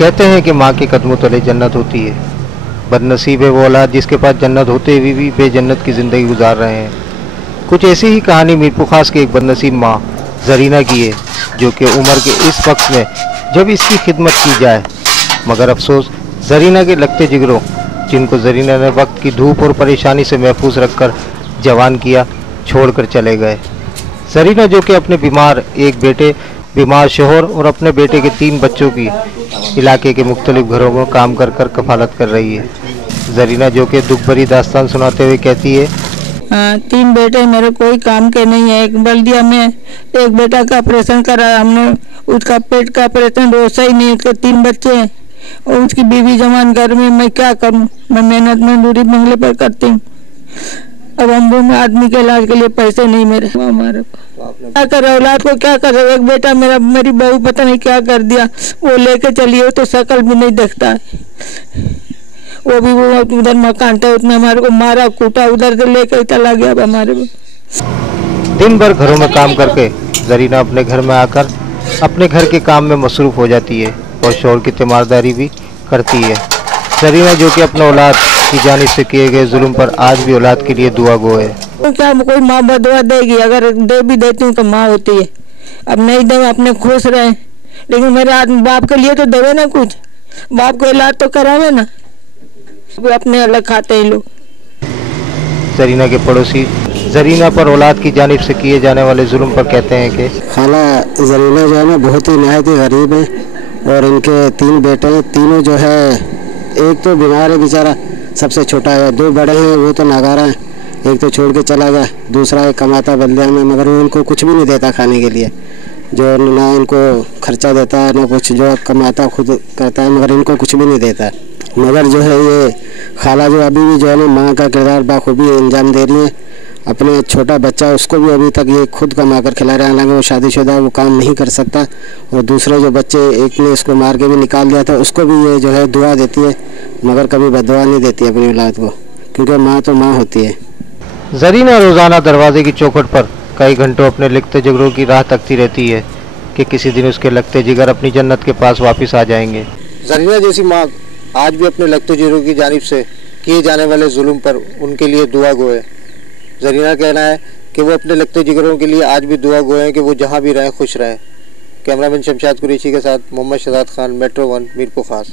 कहते हैं कि माँ के कदमों तले जन्नत होती है। बदनसीब है वो औलाद जिसके पास जन्नत होते हुए भी बेजन्नत की ज़िंदगी गुजार रहे हैं। कुछ ऐसी ही कहानी मीरपुर खास की एक बदनसीब माँ जरीना की है, जो कि उम्र के इस वक्त में जब इसकी खिदमत की जाए, मगर अफसोस जरीना के लगते जिगरों, जिनको जरीना ने वक्त की धूप और परेशानी से महफूज रखकर जवान किया, छोड़कर चले गए। जरीना जो कि अपने बीमार एक बेटे, बीमार शोहर और अपने बेटे के 3 बच्चों की इलाके के मुख्तलिफ घरों में काम कर कर कफालत कर रही है। जरीना जो कि दुख भरी दास्तान सुनाते हुए कहती है, 3 बेटे मेरे कोई काम के नहीं है। एक बल्दिया में एक बेटा का ऑपरेशन करा हमने, उसका पेट का ऑपरेशन रोसा ही नहीं। उसके 3 बच्चे हैं और उसकी बीवी जवान घर में। मैं क्या करूं? मैं मेहनत मजदूरी बंगले पर करती हूँ। अब अम्बू में आदमी के इलाज के लिए पैसे नहीं मेरे हमारे क्या कर औलाद को क्या कर। एक बेटा मेरी बहू पता नहीं क्या कर दिया, वो लेके चली हो तो शकल भी नहीं देखता है। वो भी वो उधर मकान था, उसने हमारे को मारा कूटा, उधर से लेकर चला गया हमारे को। दिन भर घरों में काम करके जरीना अपने घर में आकर अपने घर के काम में मसरूफ हो जाती है और शोहर की तीमारदारी भी करती है। जरीना जो कि अपने औलाद की जानिब से किए गए जुल्म पर आज भी औलाद के लिए दुआ गो है। तो क्या कोई माँ बदुआ देगी? अगर दे भी देती हूँ तो माँ होती है। अब नहीं दे, अपने खुश रहे, लेकिन मेरे आदमी बाप के लिए तो देवे ना कुछ। बाप को इलाज तो करावे ना, अपने अलग खाते हैं लोग। जरीना के पड़ोसी जरीना पर औलाद की जानिब से किए जाने वाले जुल्म पर कहते हैं कि खाला जरीना जो है ना बहुत ही नहायत ही गरीब है और इनके 3 बेटे हैं। तीनों जो है, एक तो बीमार है बेचारा, सबसे छोटा है। 2 बड़े हैं, वो तो नागारा है। एक तो छोड़ के चला गया, दूसरा एक कमाता बल्दिया में, मगर वो इनको कुछ भी नहीं देता खाने के लिए। जो ना इनको खर्चा देता है ना कुछ, जो कमाता खुद करता है, मगर इनको कुछ भी नहीं देता। मगर जो है ये खाला जो अभी भी जो है ना माँ का किरदार बाखूबी अंजाम दे रही है। अपने छोटा बच्चा उसको भी अभी तक ये खुद कमा कर खिला रहे हैं, हालांकि वो शादीशुदा, वो काम नहीं कर सकता। और दूसरे जो बच्चे, एक ने इसको मार के भी निकाल दिया था, उसको भी ये जो है दुआ देती है, मगर कभी बददुआ नहीं देती अपनी औलाद को, क्योंकि माँ तो माँ होती है। जरीना रोजाना दरवाजे की चौखट पर कई घंटों अपने लिखते जिगरों की राह तकती रहती है कि किसी दिन उसके लगते जिगर अपनी जन्नत के पास वापस आ जाएंगे। जरीना जैसी माँ आज भी अपने लगते जिगरों की जानिब से किए जाने वाले जुल्म पर उनके लिए दुआ गो है। जरीना कहना है कि वो अपने लगते जिगरों के लिए आज भी दुआ गो हैं कि वो जहाँ भी रहें खुश रहें। कैमरामैन शमशाद कुरैशी के साथ मोहम्मद शहजाद खान, मेट्रो 1, मीरपुर खास।